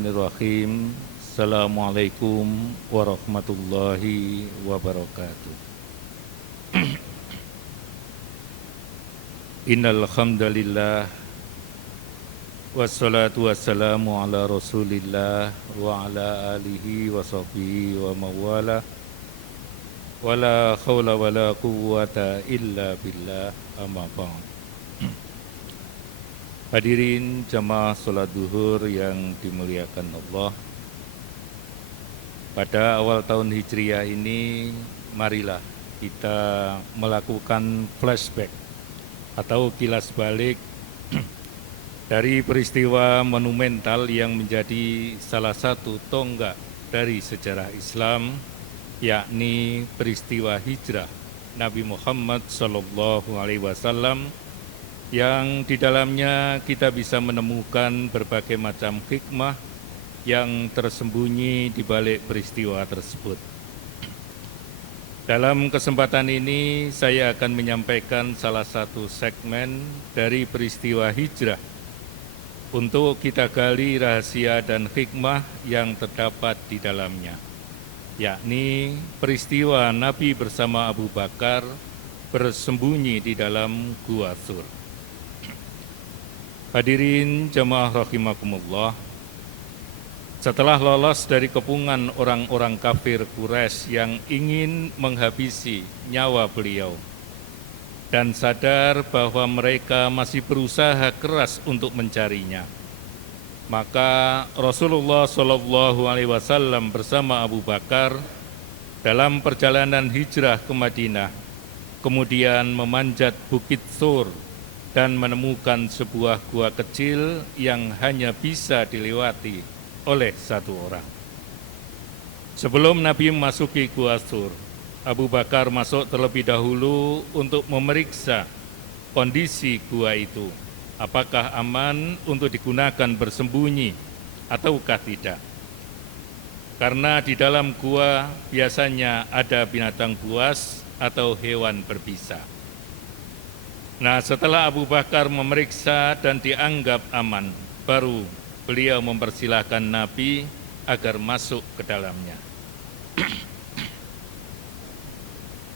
Bismillahirrahmanirrahim. Assalamualaikum warahmatullahi wabarakatuh. Innal hamdalillah wassalatu wassalamu ala Rasulillah wa ala alihi wa sahbihi wa mawala. Wala haula wala quwwata illa billah, amma ba'd. Hadirin jamaah sholat duhur yang dimuliakan Allah. Pada awal tahun Hijriah ini, marilah kita melakukan flashback atau kilas balik dari peristiwa monumental yang menjadi salah satu tonggak dari sejarah Islam, yakni peristiwa hijrah Nabi Muhammad SAW, yang di dalamnya kita bisa menemukan berbagai macam hikmah yang tersembunyi di balik peristiwa tersebut. Dalam kesempatan ini saya akan menyampaikan salah satu segmen dari peristiwa hijrah untuk kita gali rahasia dan hikmah yang terdapat di dalamnya, yakni peristiwa Nabi bersama Abu Bakar bersembunyi di dalam Gua Tsur. Hadirin jamaah rahimakumullah, setelah lolos dari kepungan orang-orang kafir Quraisy yang ingin menghabisi nyawa beliau dan sadar bahwa mereka masih berusaha keras untuk mencarinya, maka Rasulullah SAW bersama Abu Bakar dalam perjalanan hijrah ke Madinah kemudian memanjat Bukit Tsur dan menemukan sebuah gua kecil yang hanya bisa dilewati oleh satu orang. Sebelum Nabi memasuki Gua Tsur, Abu Bakar masuk terlebih dahulu untuk memeriksa kondisi gua itu, apakah aman untuk digunakan bersembunyi ataukah tidak. Karena di dalam gua biasanya ada binatang buas atau hewan berbisa. Nah, setelah Abu Bakar memeriksa dan dianggap aman, baru beliau mempersilahkan Nabi agar masuk ke dalamnya.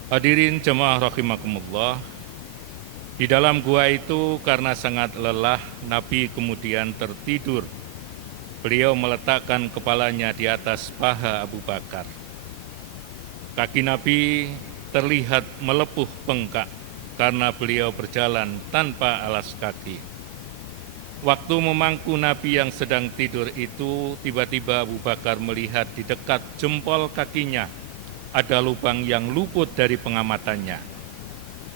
Hadirin jemaah rahimakumullah, di dalam gua itu karena sangat lelah, Nabi kemudian tertidur. Beliau meletakkan kepalanya di atas paha Abu Bakar. Kaki Nabi terlihat melepuh bengkak karena beliau berjalan tanpa alas kaki. Waktu memangku Nabi yang sedang tidur itu, tiba-tiba Abu Bakar melihat di dekat jempol kakinya ada lubang yang luput dari pengamatannya.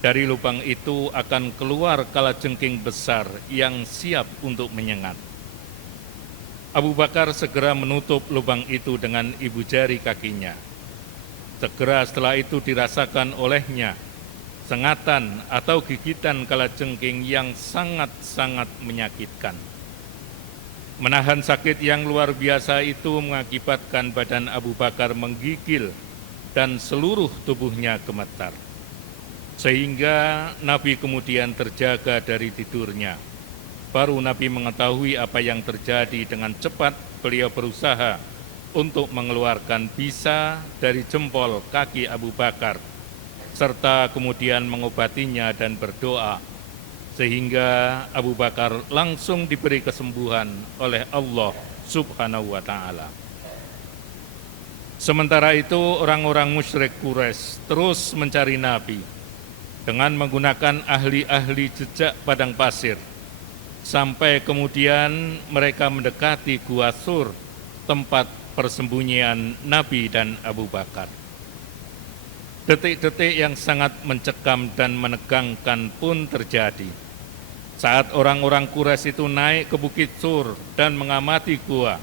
Dari lubang itu akan keluar kalajengking besar yang siap untuk menyengat. Abu Bakar segera menutup lubang itu dengan ibu jari kakinya. Segera setelah itu dirasakan olehnya sengatan atau gigitan kalajengking yang sangat-sangat menyakitkan. Menahan sakit yang luar biasa itu mengakibatkan badan Abu Bakar menggigil dan seluruh tubuhnya gemetar. Sehingga Nabi kemudian terjaga dari tidurnya. Baru Nabi mengetahui apa yang terjadi. Dengan cepat beliau berusaha untuk mengeluarkan bisa dari jempol kaki Abu Bakar, serta kemudian mengobatinya dan berdoa, sehingga Abu Bakar langsung diberi kesembuhan oleh Allah Subhanahu wa ta'ala. Sementara itu orang-orang musyrik Quraisy terus mencari Nabi dengan menggunakan ahli-ahli jejak padang pasir, sampai kemudian mereka mendekati Gua Tsur, tempat persembunyian Nabi dan Abu Bakar. Detik-detik yang sangat mencekam dan menegangkan pun terjadi saat orang-orang Quraisy itu naik ke Bukit Tsur dan mengamati gua.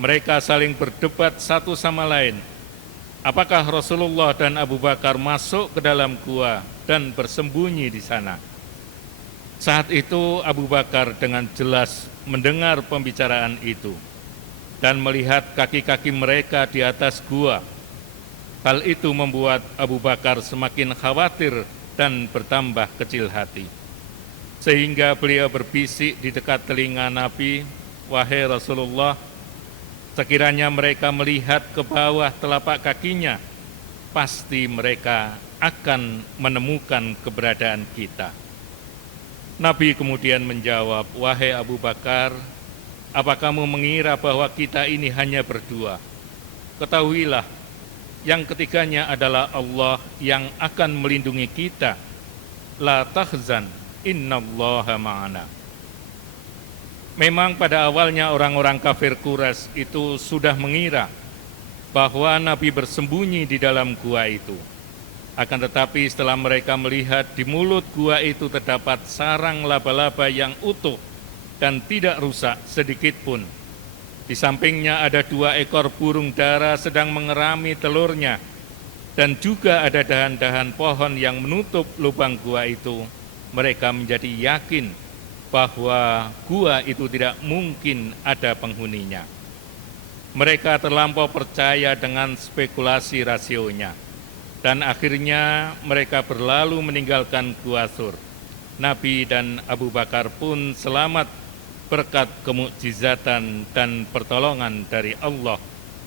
Mereka saling berdebat satu sama lain, apakah Rasulullah dan Abu Bakar masuk ke dalam gua dan bersembunyi di sana. Saat itu Abu Bakar dengan jelas mendengar pembicaraan itu dan melihat kaki-kaki mereka di atas gua. Hal itu membuat Abu Bakar semakin khawatir dan bertambah kecil hati. Sehingga beliau berbisik di dekat telinga Nabi, "Wahai Rasulullah, Sekiranya mereka melihat ke bawah telapak kakinya, pasti mereka akan menemukan keberadaan kita. Nabi kemudian menjawab, "Wahai Abu Bakar, apa kamu mengira bahwa kita ini hanya berdua? Ketahuilah, yang ketiganya adalah Allah yang akan melindungi kita. La tahzan, innallaha ma'ana." Memang pada awalnya orang-orang kafir Quraisy itu sudah mengira bahwa Nabi bersembunyi di dalam gua itu. Akan tetapi setelah mereka melihat di mulut gua itu terdapat sarang laba-laba yang utuh dan tidak rusak sedikit pun. Di sampingnya ada 2 ekor burung dara sedang mengerami telurnya, dan juga ada dahan-dahan pohon yang menutup lubang gua itu. Mereka menjadi yakin bahwa gua itu tidak mungkin ada penghuninya. Mereka terlampau percaya dengan spekulasi rasionya, dan akhirnya mereka berlalu meninggalkan Gua Tsur. Nabi dan Abu Bakar pun selamat berkat kemukjizatan dan pertolongan dari Allah,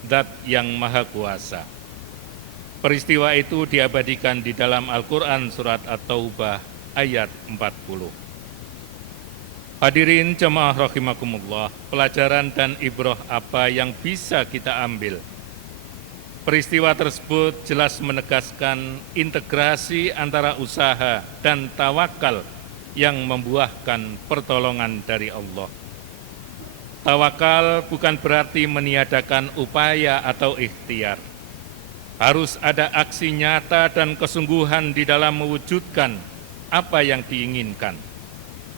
Zat yang Maha Kuasa. Peristiwa itu diabadikan di dalam Al-Quran Surat At-Taubah ayat 40. Hadirin jemaah rahimakumullah, pelajaran dan ibrah apa yang bisa kita ambil? Peristiwa tersebut jelas menegaskan integrasi antara usaha dan tawakal yang membuahkan pertolongan dari Allah. Tawakal bukan berarti meniadakan upaya atau ikhtiar. Harus ada aksi nyata dan kesungguhan di dalam mewujudkan apa yang diinginkan.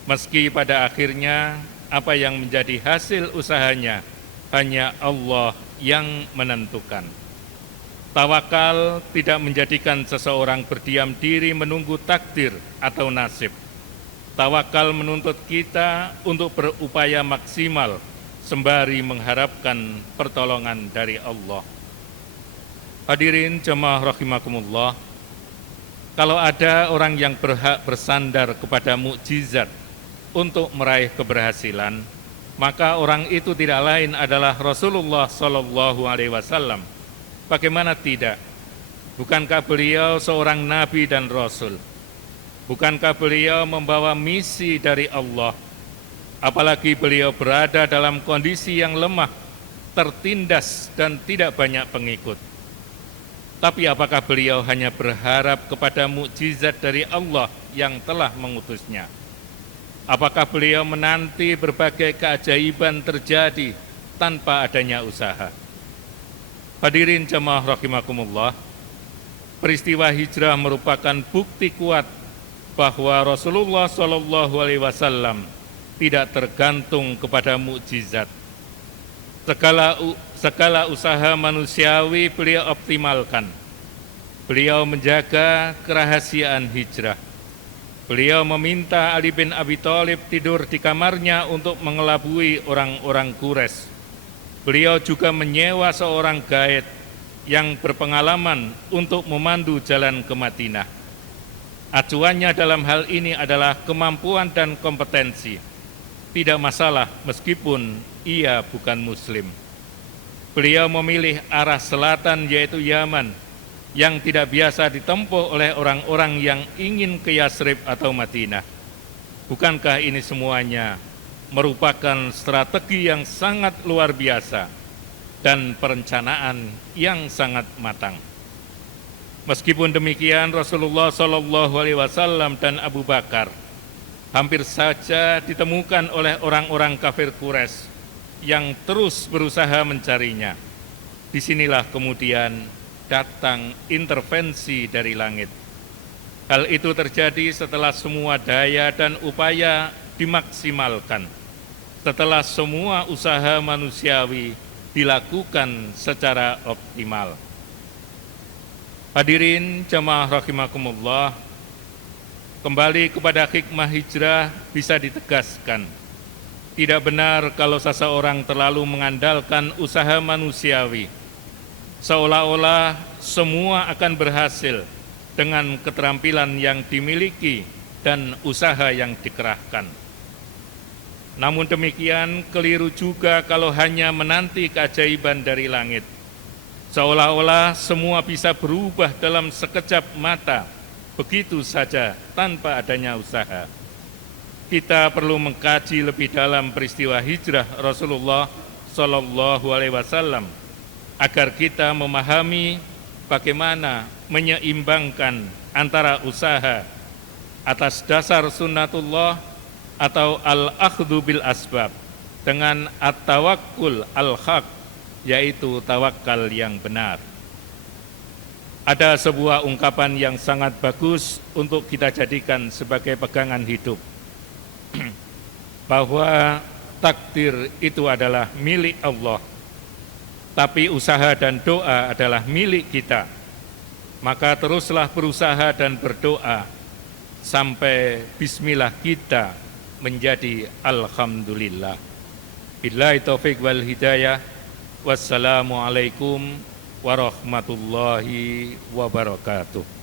Meski pada akhirnya apa yang menjadi hasil usahanya hanya Allah yang menentukan. Tawakal tidak menjadikan seseorang berdiam diri menunggu takdir atau nasib. Tawakal menuntut kita untuk berupaya maksimal sembari mengharapkan pertolongan dari Allah. Hadirin jemaah rahimakumullah, kalau ada orang yang berhak bersandar kepada mukjizat untuk meraih keberhasilan, maka orang itu tidak lain adalah Rasulullah SAW. Bagaimana tidak? Bukankah beliau seorang nabi dan rasul? Bukankah beliau membawa misi dari Allah? Apalagi beliau berada dalam kondisi yang lemah, tertindas dan tidak banyak pengikut. Tapi apakah beliau hanya berharap kepada mukjizat dari Allah yang telah mengutusnya? Apakah beliau menanti berbagai keajaiban terjadi tanpa adanya usaha? Hadirin jemaah rahimakumullah, peristiwa hijrah merupakan bukti kuat bahwa Rasulullah SAW tidak tergantung kepada mukjizat. Segala usaha manusiawi beliau optimalkan. Beliau menjaga kerahasiaan hijrah. Beliau meminta Ali bin Abi Thalib tidur di kamarnya untuk mengelabui orang-orang Quraisy. Beliau juga menyewa seorang gaid yang berpengalaman untuk memandu jalan ke Madinah. Acuannya dalam hal ini adalah kemampuan dan kompetensi. Tidak masalah meskipun ia bukan Muslim. Beliau memilih arah selatan yaitu Yaman, yang tidak biasa ditempuh oleh orang-orang yang ingin ke Yasrib atau Madinah. Bukankah ini semuanya merupakan strategi yang sangat luar biasa dan perencanaan yang sangat matang? Meskipun demikian, Rasulullah SAW dan Abu Bakar hampir saja ditemukan oleh orang-orang kafir Quraisy yang terus berusaha mencarinya. Disinilah kemudian datang intervensi dari langit. Hal itu terjadi setelah semua daya dan upaya dimaksimalkan, setelah semua usaha manusiawi dilakukan secara optimal. Hadirin jemaah rahimakumullah, kembali kepada hikmah hijrah bisa ditegaskan. Tidak benar kalau seseorang terlalu mengandalkan usaha manusiawi, seolah-olah semua akan berhasil dengan keterampilan yang dimiliki dan usaha yang dikerahkan. Namun demikian, keliru juga kalau hanya menanti keajaiban dari langit. Seolah-olah semua bisa berubah dalam sekejap mata, begitu saja tanpa adanya usaha. Kita perlu mengkaji lebih dalam peristiwa hijrah Rasulullah Shallallahu Alaihi Wasallam agar kita memahami bagaimana menyeimbangkan antara usaha atas dasar sunnatullah atau al-akhdhu bil asbab dengan at-tawakkul al-haq, yaitu tawakal yang benar. Ada sebuah ungkapan yang sangat bagus untuk kita jadikan sebagai pegangan hidup, bahwa takdir itu adalah milik Allah, tapi usaha dan doa adalah milik kita. Maka teruslah berusaha dan berdoa sampai bismillah kita menjadi alhamdulillah. Billahi taufiq wal hidayah. Wassalamualaikum warahmatullahi wabarakatuh.